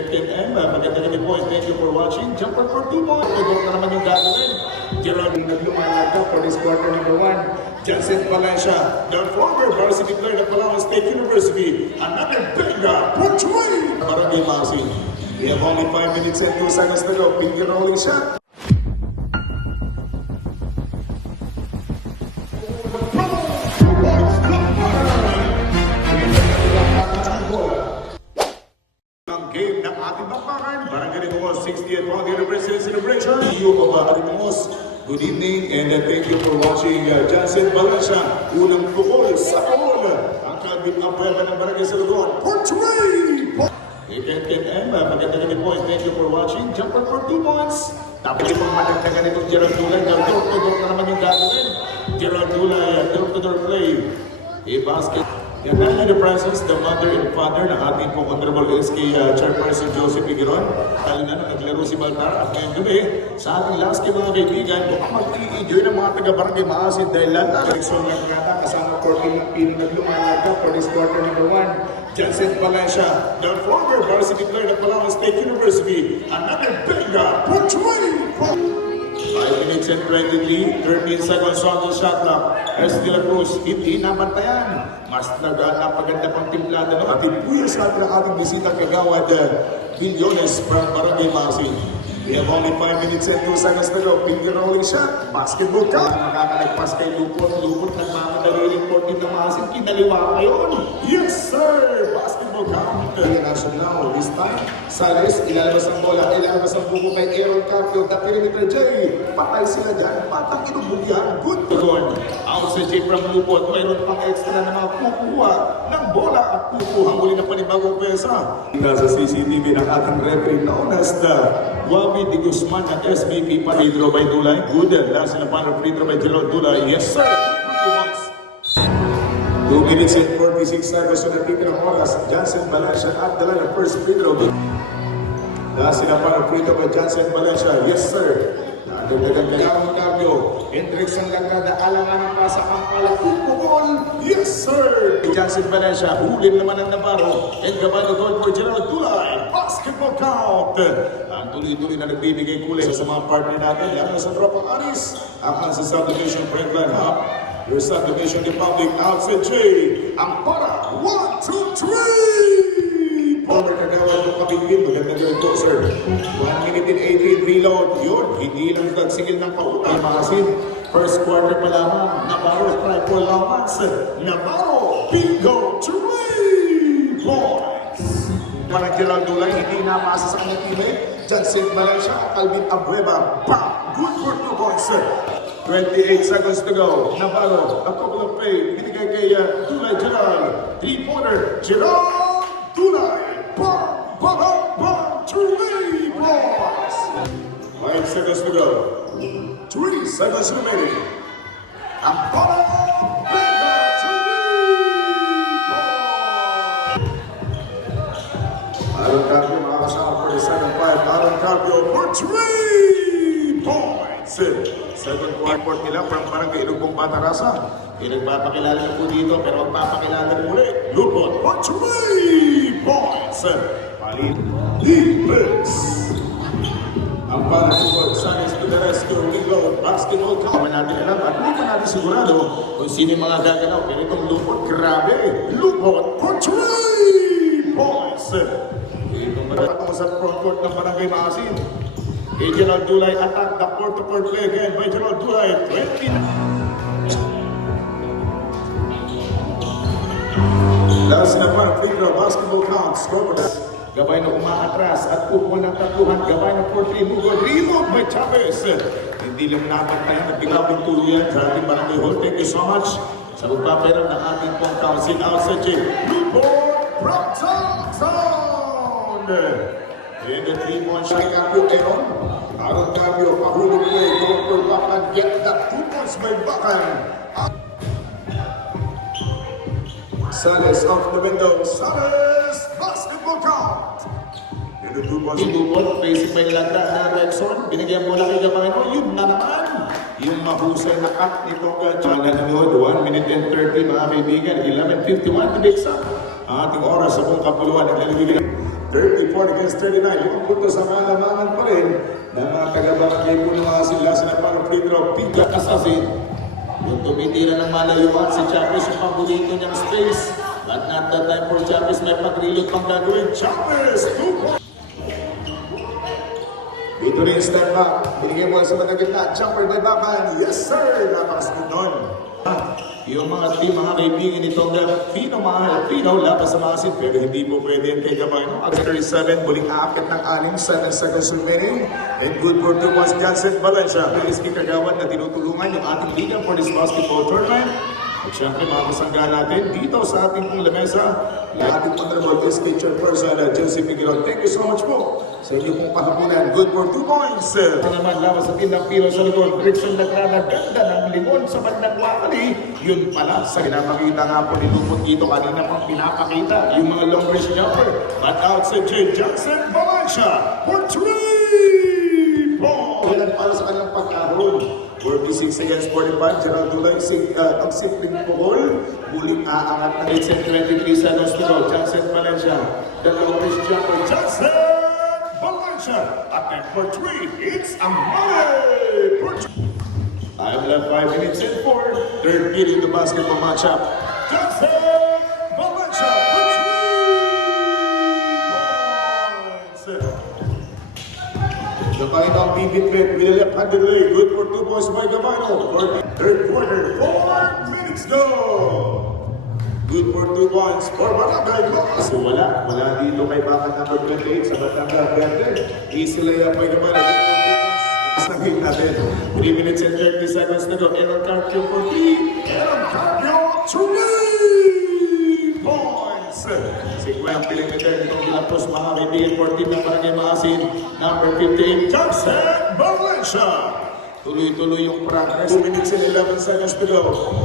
10 maganda rin po. Thank you for watching. Jumper for 2 points. Ito na naman yung gagawin. Gerald naglumalaga for this quarter number 1. Jansen Valencia, the former varsity player of Palawan State University. Another bigger portray. Para di Masi. We have only 5 minutes and 2 seconds to go. Finger rolling shot. Game ng ating bakbakan, Barangay Rimos 60th Round University Celebration. Iyo pa ba Rimos? Good evening and thank you for watching Jansen Valencia. Unang tukol sa goal. Ang kalbit ang pwede ng Barangay Saludon. Portray! 10 maganda rin po. Thank you for watching. Jumper for 2 points. Tapos yung madagdagan itong Gerald Dulay. Door-to-door na naman yung gagawin. Gerald Dulay, door-to-door play. A-basket. Yan na the presence, the mother and father ng ating pong Honorable SK Chairperson Joseph Figueron. Lalo na naglaro si Baltar at ngayong gabi sa ating last game mga kaibigan, mukhang mag-i-enjoy ng mga taga-barangay Maasin dahil lang Erickson Nagkata kasama 14 ng Pino naglumalaga for this quarter number 1. Jansen Valencia, the former varsity player of Palawan State University. Another bigger portray! 5 minutes and 23, 13 seconds on the shot clock. S. De La Cruz, hindi namantayan. Mas napaganda pang timplada ng ating puya sa ating bisita kagawad Millones from Barangay Maasin. We have only 5 minutes and 2 seconds to go. Finger rolling shot. Basketball count. Makakalagpas kay Lupot. Lupot nagmamadali rin 14 na Maasin. Kinaliwa ngayon. Yes, sir! Basketball count. Nation now. This time, Salis, ilalabas ang bola. Ilalabas ang buko kay Aaron Carfield. The perimeter J. Patay sila dyan. Patang inubugyan. Good to go. Out sa J from Lupot. Mayroon pang extra na mga kukuha ng bola at kukuha muli na panibagong pesa. Nasa CCTV ng ating referee known as the Wabi de Guzman at SVP pa. Free throw by Dulay. Good. Last na final free throw by Gerald Dulay. Yes, sir. 2 minutes and 46 seconds na natin ng oras. Jansen Valencia at the line of first free throw. Last na final free throw by Jansen Valencia. Yes, sir. Nadagdagan Aaron Carpio. Hendricks ang lagada. Alangan pa sa kampala. Football. Yes, sir. Jansen Valencia. Hulin naman ang Navarro. And Gabado goal for Gerald Dulay. Basketball count. Ang tuloy-tuloy na nagbibigay kulay sa mga partner natin. Lalo sa Tropang Aris. Ang sa Subdivision Franklin Hub. Your Subdivision Republic outside J. Ang para. 1, 2, 3. Former kagawad ng kapitbin. Maganda na ito, sir. 1 minute and 18 reload. Yun. Hindi lang nagsigil ng pautang. Maasin. First quarter pa lamang. Navarro try for Lamas. Navarro. Bingo. 3 points. Parang Gerald Dulay. Hindi namasa sa kanyang teammate. Jansen Valencia. Calvin Abueva. Bam. Good for 2 points, sir. 28 seconds to go. Navarro, a couple of play. Binigay kay Dulay Gerald. 3-pointer. Gerald Dulay. Bam, bam, bam, 3 points. 5 seconds to go. 3 seconds remaining. Ang bola. Bigger 3 points. Aaron Carpio makakasama for the 7-5. Aaron Carpio for 3 points. Second quarter nila from Barangay Ilugbong Batarasa. Nagpapakilala na po dito pero magpapakilala rin muli. Lupot for 3 points. Palit. Defense. Ang panatupag Sanis to the rescue. Reload. Basketball count. Natin alam at hindi pa natin sigurado kung sino yung mga gagalaw. Pero itong Lupot, grabe. Lupot for 3 points. Itong matatong sa front court ng Barangay Maasin. Gerald Dulay attack the court-to-court play again by Gerald Dulay. 20. Last na pa, free throw, basketball count, scorers. Gabay na umaatras at upo ng tatuhan. Gabay na 4-3 mugod. Reload by Chavez. Hindi lang napantayan at bigla pong tuluyan sa ating Barangay Hall. Thank you so much sa magpaperam ng ating pong council outside J. Report from Johnson. In the 3-point shot, Carpio Aaron. Aaron Carpio, pahulog play, going for Bacan, get that 2 points by Bacan. Salis off the window, Salis, basketball count. In the 2 points. Ilubot, basic may lagda na Rexon, binigyan mo lang kay Gamano, yun na naman. Yung mahusay na cut nitong nanonood, 1 minute and 30 mga kaibigan, 11:51 to be exact. Ang ating oras sa buong kapuluan, naglalagay 34 against 39. Yung puntos ang alamangan pa rin ng mga taga-barangay po ng mga silasan na parang free throw. Pigla Kasasin. Yung tumitira ng malayuan si Chavez yung paborito niyang space. But not that time for Chavez. May pag-reload pang gagawin. Chavez! 2 points! Dito rin step back. Binigay mo sa mga gitna. Jumper by Bakan. Yes sir! Napakasagod nun. Yung mga team, mga kaibigan nitong Pino lakas sa masin, pero hindi po pwede yung kay Gabayno. At 37, muling aakit ng 7 seconds remaining. And good for 2 points, Jansen Valencia. Piliski Kagawad na tinutulungan yung ating liga for this basketball tournament. At syempre mga kasangga natin dito sa ating pong lamesa, ating honorable guest teacher person, Joseph Miguelon. Thank you so much po sa inyo pong kahapunan. Good for 2 points. Ito naman laban sa team ng Pino sa likod. Rickson naglalaganda ng limon sa bandang wakali. Yun pala sa pinapakita nga po ni Lupot dito kanina pang pinapakita yung mga long range jumper. But outside Jay Johnson Valencia for 3 points. Ilan para sa kanyang pagkahon. 46 against 45, Gerald Dulay, ang simpleng pukol, muling aangat ng 23 seconds to go, Jansen Valencia, dalawang range jumper, Jansen Valencia, at then for 3, it's a money! Time left 5 minutes and 4, third period the basketball matchup, Jansen Valencia for 3 points! The final PB threat with a left-handed leg. Good for 2 points by Gabayno. Third quarter, 4 minutes go. Good for 2 points for Barangay Locos. So wala dito kay Bakan number 28 sa Batanga Verde. Easy layup by Gabayno. Good for 2 points. Sa game natin. 3 minutes and 30 seconds to go. Aaron Carpio for 3. Aaron Carpio, 3 points. Si Gwen Pilipitin itong dilapos mga kaibigan 14 ng Barangay Maasin. Number 58, Jansen Valencia. Tuloy-tuloy yung progress. 2 minutes and 11 seconds to go.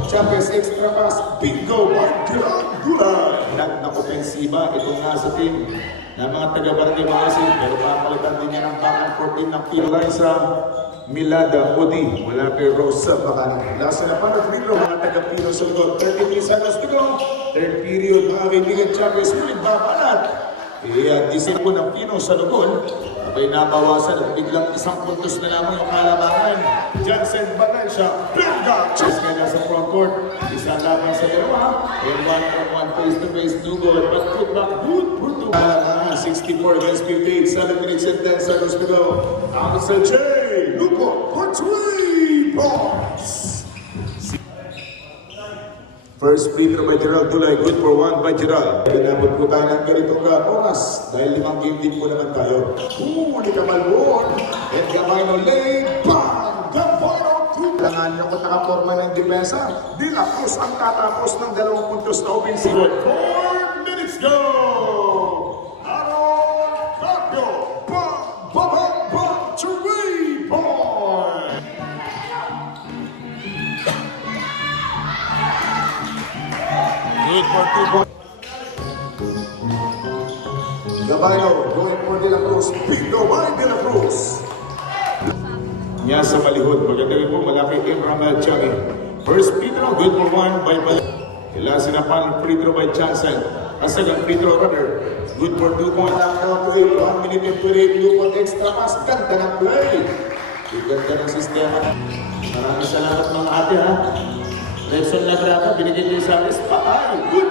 Champions extra pass. Bingo by Gulay. Nagnak opensiba itong nasa team ng mga taga-Barangay Maasin. Pero papalitan din niya ng back 14 ng Pilay sa Milada Odi. Wala kay Rosa Bakanan. Last na para free throw mga taga-Pino sa likod. 33 seconds to go. Third period mga kaibigan Champions muling babanat. Disin po ng Pino sa lukon, abay nabawasan at biglang isang puntos na lamang yung kalamangan. Jansen Valencia, Benga! Chess kanya sa front court, isa lamang sa dalawa, and 1-on-1 face-to-face, no goal, but put back, good for 2. Kalamangan, 64 against 58, 7 minutes and 10 seconds to go. Thomas J. Lupo for 3 points. First free throw by Gerald Dulay, good for 1 by Gerald. Pinabot po tayo ng ganitong oras dahil 5 game din po naman tayo. Huli ka Malbon! And Gabayno lay, bang! Gabayno 2! Langan niyo kung nakaporma ng depensa. Dilapos ang tatapos ng 2 puntos na offensive. 4 minutes go! Aaron Carpio, bang! Bang! Bang! 3 points! Good for 2 points. Gabayno going for De La Cruz. Bingo by De La Cruz. Niya sa malihod. Maganda rin po malaki Imram Chami. First free throw, good for 1 by Bal. Ilasin na pan free throw by Jansen. A second free throw runner. Good for 2 points. Now to 1 minute and 28. Lupot extra pass. Ganda ng play. Ganda ng sistema. Maraming salamat mga ate ha. Nelson Lagrata, binigyan niyo sa akin. Good